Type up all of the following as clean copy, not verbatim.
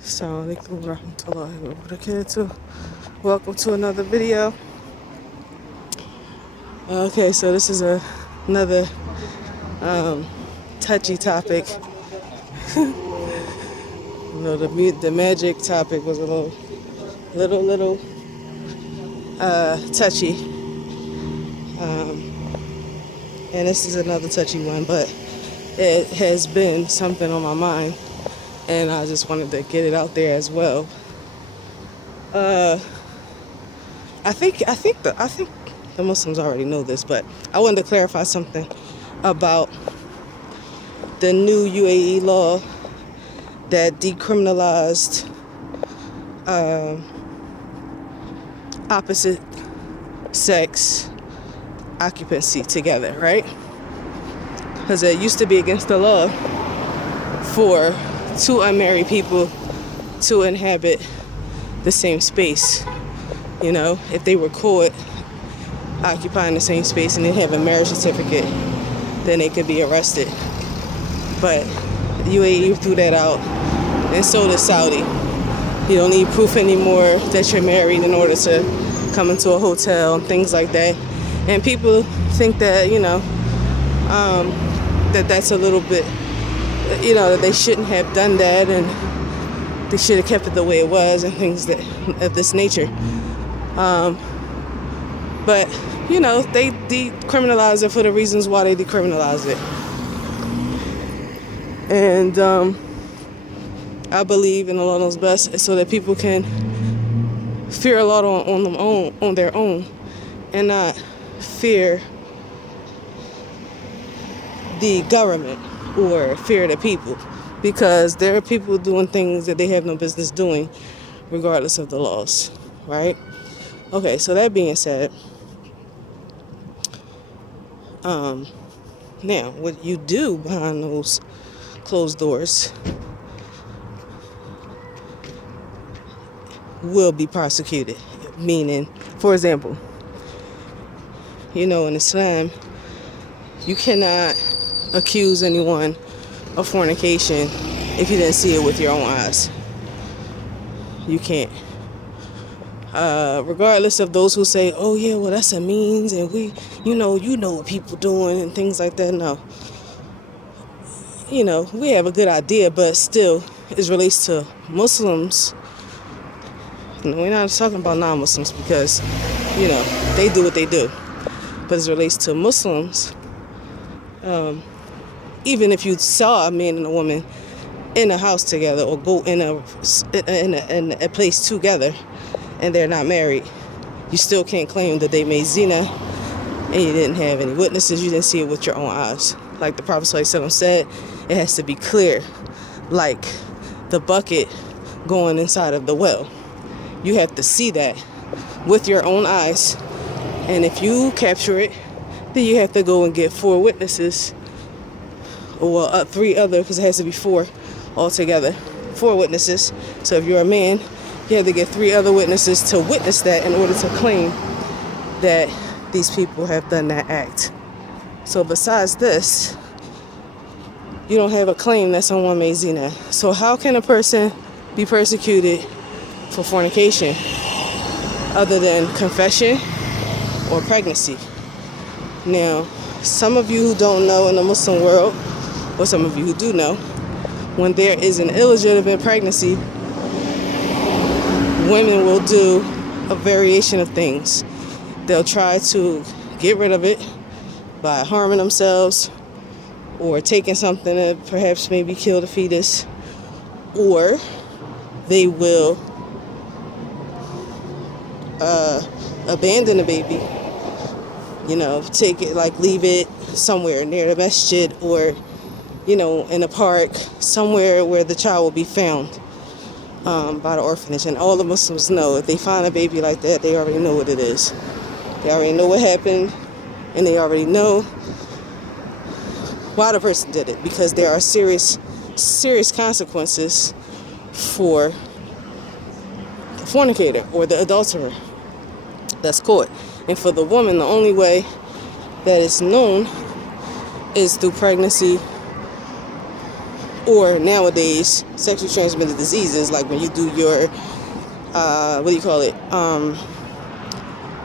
Assalamu alaikum warahmatullahi wabarakatuh. Welcome to another video. Okay, so this is another touchy topic. The magic topic was a little touchy, and this is another touchy one, but it has been something on my mind, and I just wanted to get it out there as well. I think the Muslims already know this, but I wanted to clarify something about the new UAE law that decriminalized opposite sex occupancy together, right? Because it used to be against the law for two unmarried people to inhabit the same space. You know, if they were caught occupying the same space and they have a marriage certificate, then they could be arrested. But the UAE threw that out, and so did Saudi. You don't need proof anymore that you're married in order to come into a hotel and things like that. And people think that, that's a little bit, that they shouldn't have done that, and they should have kept it the way it was, and things that of this nature. But they decriminalize it for the reasons why they decriminalize it. And I believe in Allah knows best, so that people can fear Allah on their own, and not fear the government or fear the people, because there are people doing things that they have no business doing, regardless of the laws, right? Okay, so that being said, now what you do behind those closed doors will be prosecuted. Meaning, for example, in Islam, you cannot accuse anyone of fornication if you didn't see it with your own eyes. You can't. Regardless of those who say, oh yeah, well that's a means, and we, you know what people doing and things like that. No. We have a good idea, but still, it relates to Muslims. We're not talking about non-Muslims because, they do what they do. But as it relates to Muslims, even if you saw a man and a woman in a house together, or go in a place together, and they're not married, you still can't claim that they made zina, and you didn't have any witnesses, you didn't see it with your own eyes. Like the Prophet ﷺ said, it has to be clear, like the bucket going inside of the well. You have to see that with your own eyes, and if you capture it, then you have to go and get 4 witnesses, or 3 other, because it has to be 4 altogether, 4 witnesses. So if you're a man, you have to get 3 other witnesses to witness that in order to claim that these people have done that act. So besides this, you don't have a claim that someone made zina. So how can a person be persecuted for fornication other than confession or pregnancy? Now, some of you who don't know in the Muslim world, or some of you who do know, when there is an illegitimate pregnancy, women will do a variation of things. They'll try to get rid of it by harming themselves, or taking something that perhaps maybe kill the fetus, or they will abandon the baby, take it, like leave it somewhere near the masjid, or in a park, somewhere where the child will be found by the orphanage. And all the Muslims know, if they find a baby like that, they already know what it is. They already know what happened, and they already know why the person did it, because there are serious consequences for the fornicator or the adulterer that's caught. And for the woman, the only way that is known is through pregnancy or nowadays sexually transmitted diseases, like when you do your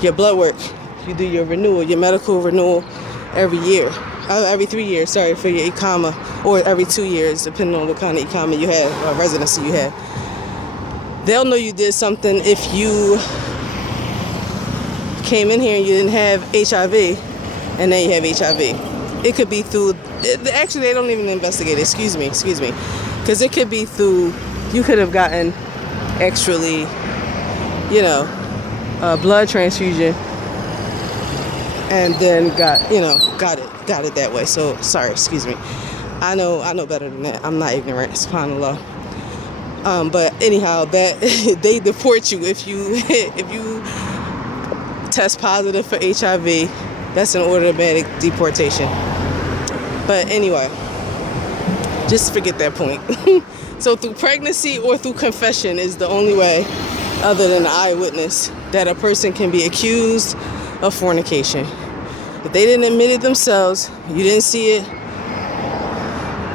your blood work, you do your renewal, your medical renewal every 3 years, sorry, for your IQAMA, or every 2 years, depending on what kind of IQAMA you have, or residency you have. They'll know you did something if you came in here and you didn't have HIV, and now you have HIV. It could be through, actually they don't even investigate it, excuse me, because it could be through, you could have gotten extrally, a blood transfusion, and then got it that way. So sorry, excuse me. I know better than that. I'm not ignorant, subhanAllah. But anyhow, that they deport you if you test positive for HIV. That's an automatic deportation. But anyway, just forget that point. So through pregnancy or through confession is the only way, other than an eyewitness, that a person can be accused of fornication. If they didn't admit it themselves, you didn't see it,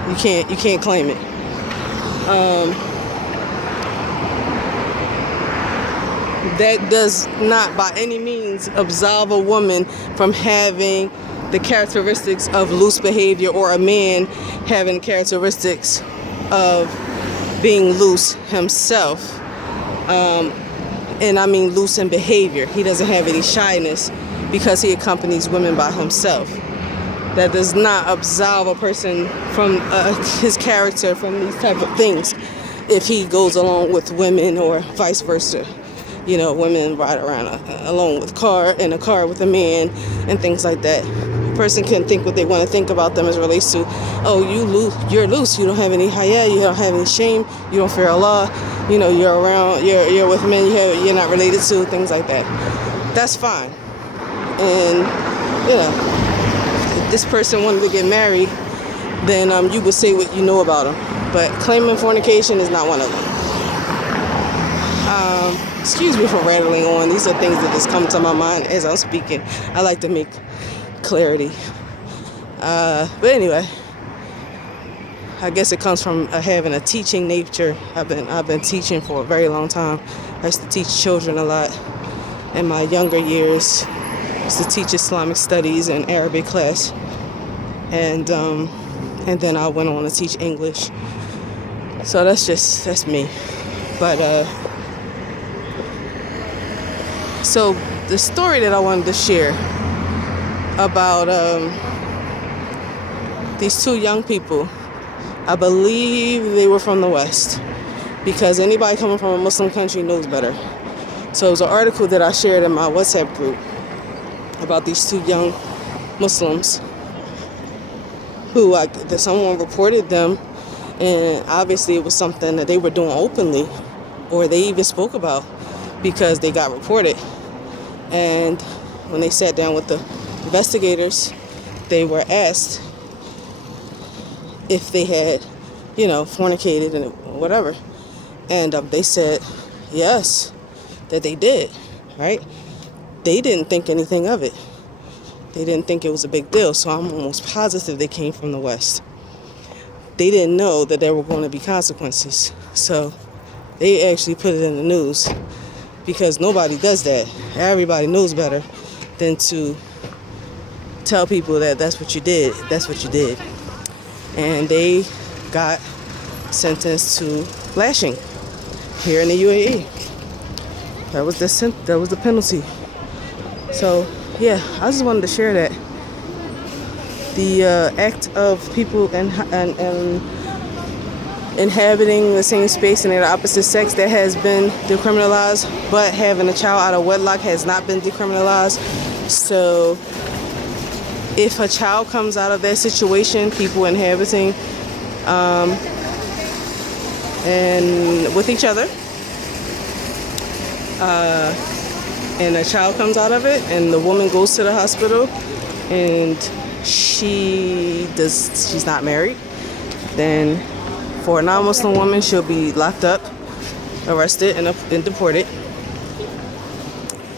you can't claim it. That does not by any means absolve a woman from having the characteristics of loose behavior, or a man having characteristics of being loose himself. And I mean loose in behavior. He doesn't have any shyness because he accompanies women by himself. That does not absolve a person from his character from these type of things if he goes along with women, or vice versa. Women ride around alone in a car with a man and things like that. A person can think what they want to think about them as relates to, oh, you're loose, you don't have any haya, you don't have any shame, you don't fear Allah, you're around, you're with men you're not related to, things like that. That's fine. And if this person wanted to get married, then you would say what you know about them. But claiming fornication is not one of them. Excuse me for rattling on. These are things that just come to my mind as I'm speaking. I like to make clarity. But anyway, I guess it comes from having a teaching nature. I've been teaching for a very long time. I used to teach children a lot in my younger years. I used to teach Islamic studies and Arabic class, and then I went on to teach English. So that's me. But so the story that I wanted to share about these two young people, I believe they were from the West, because anybody coming from a Muslim country knows better. So it was an article that I shared in my WhatsApp group about these two young Muslims who that someone reported them, and obviously it was something that they were doing openly, or they even spoke about, because they got reported. And when they sat down with the investigators, they were asked if they had, fornicated and whatever. And they said yes, that they did, right? They didn't think anything of it. They didn't think it was a big deal. So I'm almost positive they came from the West. They didn't know that there were going to be consequences. So they actually put it in the news, because nobody does that. Everybody knows better than to tell people that that's what you did. That's what you did. And they got sentenced to lashing here in the UAE. That was the penalty. So yeah, I just wanted to share that. The act of people and inhabiting the same space and they're the opposite sex, that has been decriminalized, but having a child out of wedlock has not been decriminalized. So if a child comes out of that situation, people inhabiting and with each other, and a child comes out of it, and the woman goes to the hospital and she's not married, then for a non-Muslim woman, she'll be locked up, arrested, and deported.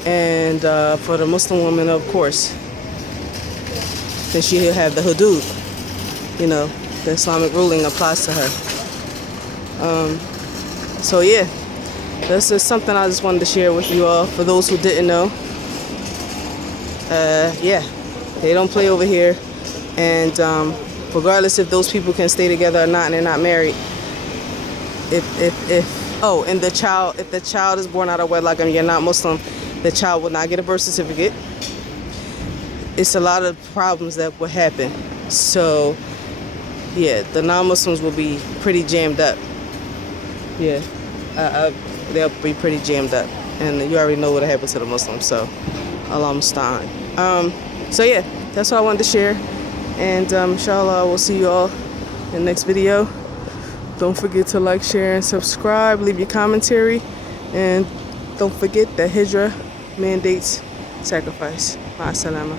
And for the Muslim woman, of course, then she'll have the hudud, the Islamic ruling applies to her. So yeah, that's just something I just wanted to share with you all. For those who didn't know, yeah, they don't play over here. And regardless if those people can stay together or not, and they're not married, and if the child is born out of wedlock and you're not Muslim, the child will not get a birth certificate. It's a lot of problems that will happen. So yeah, the non-Muslims will be pretty jammed up. Yeah, they'll be pretty jammed up, and you already know what happened to the Muslims. So Allah musta'an. So yeah, that's what I wanted to share, and inshallah we'll see you all in the next video. Don't forget to like, share, and subscribe. Leave your commentary, and don't forget that Hijrah mandates sacrifice. Ma'as salama.